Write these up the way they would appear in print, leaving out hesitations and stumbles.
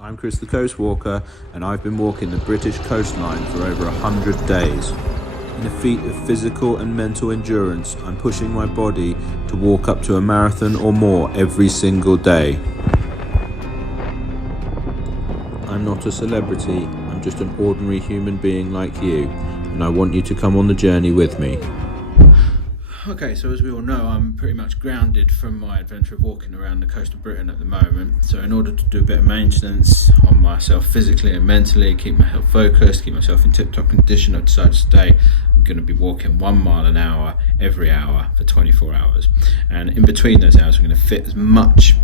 I'm Chris the Coast Walker, and I've been walking the British coastline for over 100 days. In a feat of physical and mental endurance, I'm pushing my body to walk up to a marathon or more every single day. I'm not a celebrity, I'm just an ordinary human being like you, and I want you to come on the journey with me. Okay, so as we all know, I'm pretty much grounded from my adventure of walking around the coast of Britain at the moment. So in order to do a bit of maintenance on myself physically and mentally, keep my health focused, keep myself in tip-top condition, I've decided today I'm going to be walking 1 mile an hour every hour for 24 hours. And in between those hours, I'm going to fit as much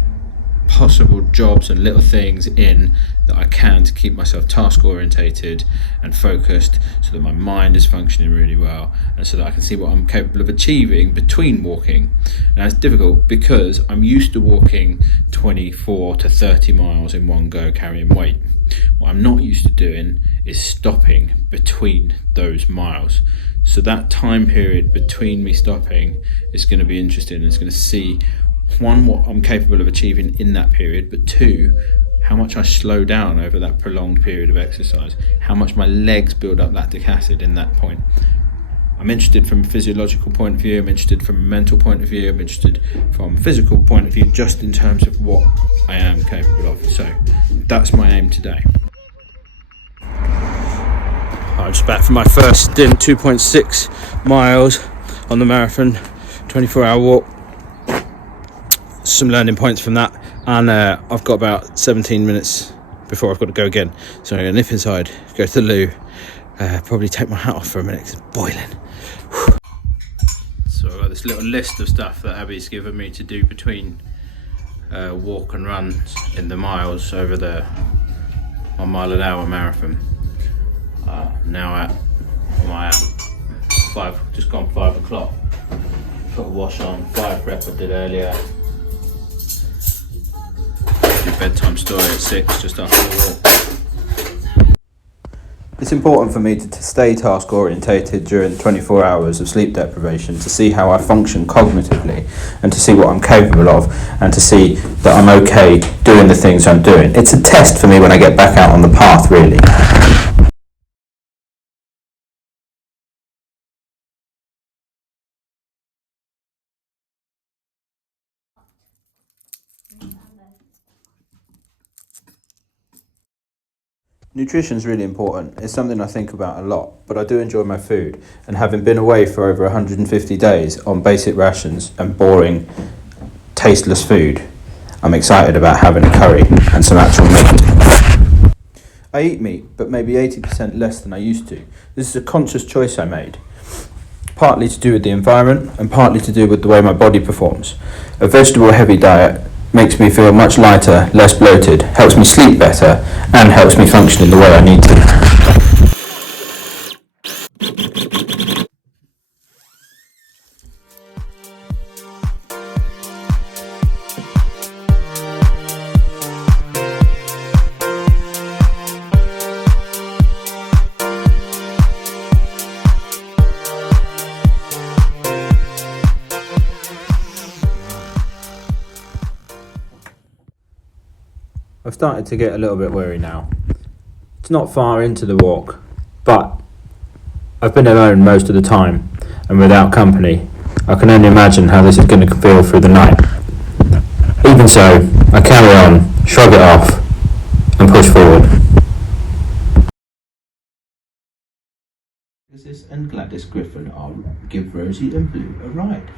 possible jobs and little things in that I can to keep myself task orientated and focused, so that my mind is functioning really well and so that I can see what I'm capable of achieving between walking. Now it's difficult because I'm used to walking 24 to 30 miles in one go carrying weight. What I'm not used to doing is stopping between those miles. So that time period between me stopping is going to be interesting. It's going to see, one, what I'm capable of achieving in that period, but two, how much I slow down over that prolonged period of exercise, how much my legs build up lactic acid in that point. I'm interested from a physiological point of view, I'm interested from a mental point of view, I'm interested from a physical point of view, just in terms of what I am capable of. So that's my aim today. I'm just back from my first stint, 2.6 miles on the marathon, 24-hour walk. Some learning points from that, and I've got about 17 minutes before I've got to go again, so I'm going to nip inside, go to the loo, probably take my hat off for a minute because it's boiling. So I've got this little list of stuff that Abby's given me to do between walk and runs in the miles over the 1 mile an hour marathon. Now at 5, just gone 5 o'clock, put a wash on, fire prep I did earlier. Bedtime story at 6 just after the walk. It's important for me to stay task orientated during 24 hours of sleep deprivation, to see how I function cognitively and to see what I'm capable of, and to see that I'm okay doing the things I'm doing. It's a test for me when I get back out on the path, really. Nutrition is really important. It's something I think about a lot, but I do enjoy my food, and having been away for over 150 days on basic rations and boring, tasteless food, I'm excited about having a curry and some actual meat. I eat meat, but maybe 80% less than I used to. This is a conscious choice I made, partly to do with the environment and partly to do with the way my body performs. A vegetable-heavy diet makes me feel much lighter, less bloated, helps me sleep better, and helps me function in the way I need to. I've started to get a little bit weary now. It's not far into the walk, but I've been alone most of the time and without company. I can only imagine how this is going to feel through the night. Even so, I carry on, shrug it off, and push forward. Pegasus and Gladys Griffin give Rosie and Blue a ride.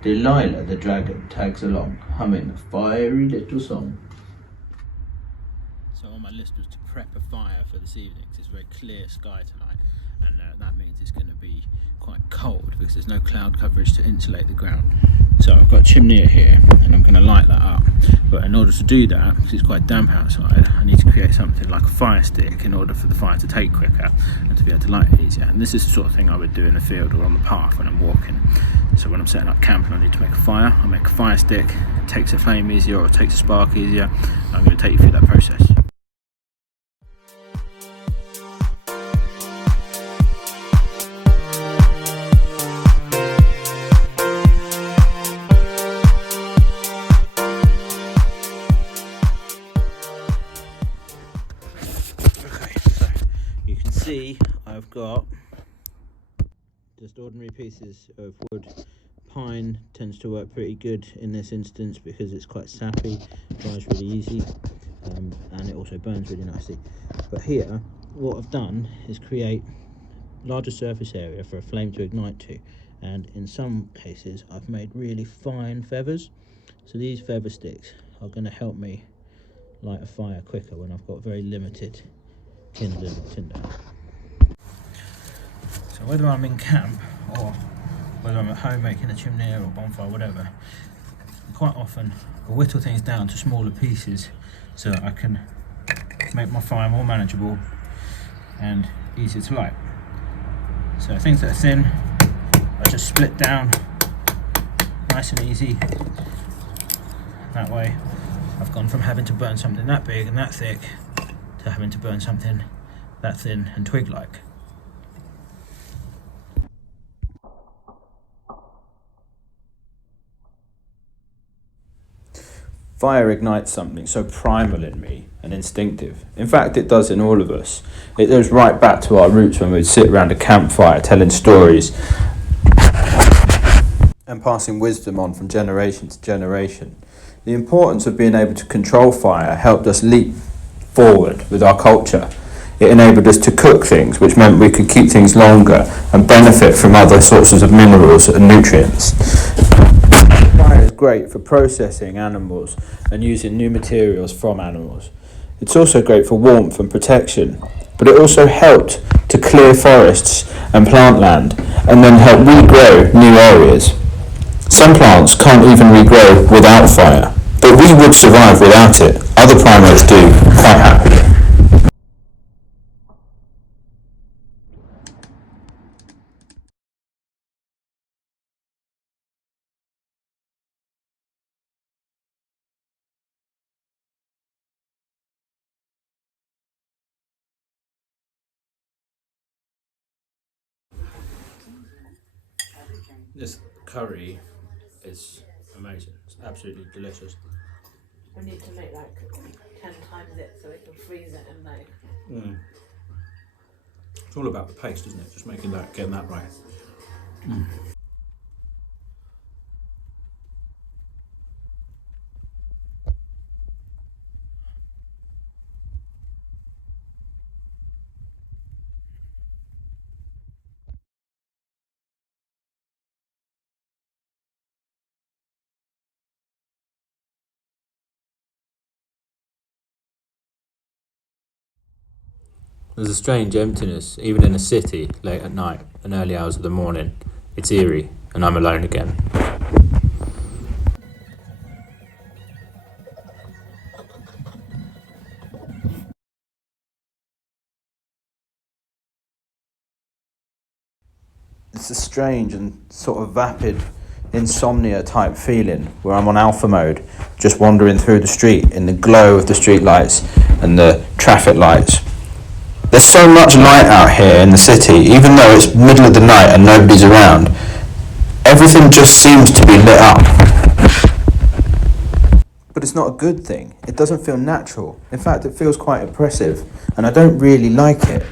Delilah the dragon tags along, humming a fiery little song. So on my list was to prep a fire for this evening, because it's very clear sky tonight, and that means it's going to be quite cold because there's no cloud coverage to insulate the ground. So I've got a chimney here and I'm going to light that up, but in order to do that, because it's quite damp outside, I need to create something like a fire stick in order for the fire to take quicker and to be able to light it easier. And this is the sort of thing I would do in the field or on the path when I'm walking. So when I'm setting up camp and I need to make a fire, I make a fire stick, it takes a flame easier or it takes a spark easier. I'm going to take you through that process. see, I've got just ordinary pieces of wood. Pine tends to work pretty good in this instance because it's quite sappy, dries really easy, and it also burns really nicely. But here, what I've done is create larger surface area for a flame to ignite to, and in some cases I've made really fine feathers. So these feather sticks are going to help me light a fire quicker when I've got very limited tinder. So whether I'm in camp or whether I'm at home making a chimney or a bonfire, whatever, quite often I whittle things down to smaller pieces so that I can make my fire more manageable and easier to light. So things that are thin, I just split down nice and easy. That way I've gone from having to burn something that big and that thick to having to burn something that thin and twig-like. Fire ignites something so primal in me and instinctive. In fact, it does in all of us. It goes right back to our roots when we'd sit around a campfire telling stories and passing wisdom on from generation to generation. The importance of being able to control fire helped us leap forward with our culture. It enabled us to cook things, which meant we could keep things longer and benefit from other sources of minerals and nutrients. Fire is great for processing animals and using new materials from animals. It's also great for warmth and protection, but it also helped to clear forests and plant land and then help regrow new areas. Some plants can't even regrow without fire, but we would survive without it. Other primates do, quite happily. This curry is amazing. It's absolutely delicious. We need to make like 10 times it so we can freeze it and like. It's all about the paste, isn't it? Just getting that right. There's a strange emptiness, even in a city, late at night and early hours of the morning. It's eerie, and I'm alone again. It's a strange and sort of vapid insomnia type feeling where I'm on alpha mode, just wandering through the street in the glow of the street lights and the traffic lights. There's so much light out here in the city, even though it's middle of the night and nobody's around. Everything just seems to be lit up. But it's not a good thing. It doesn't feel natural. In fact, it feels quite oppressive, and I don't really like it.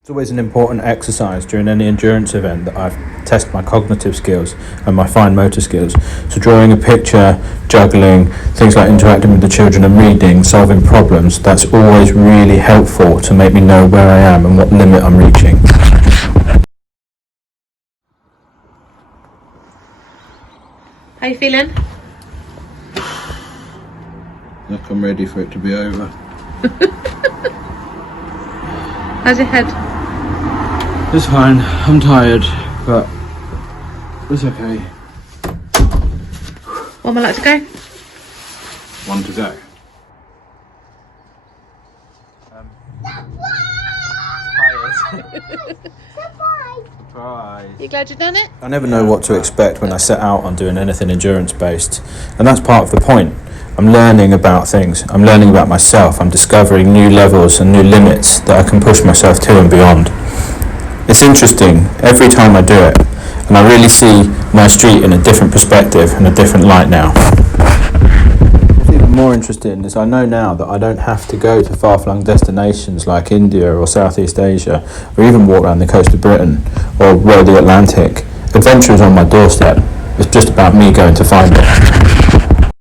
It's always an important exercise during any endurance event that I test my cognitive skills and my fine motor skills. So drawing a picture, juggling, things like interacting with the children and reading, solving problems, that's always really helpful to make me know where I am and what limit I'm reaching. How you feeling? Look, I'm ready for it to be over. How's your head? It's fine. I'm tired, but it's okay. One more like to go? One to go. Surprise. You glad you've done it? I never know what to expect when I set out on doing anything endurance based, and that's part of the point. I'm learning about things. I'm learning about myself. I'm discovering new levels and new limits that I can push myself to and beyond. It's interesting every time I do it, and I really see my street in a different perspective and a different light now. What's even more interesting is I know now that I don't have to go to far-flung destinations like India or Southeast Asia, or even walk around the coast of Britain or row the Atlantic. Adventure is on my doorstep. It's just about me going to find it.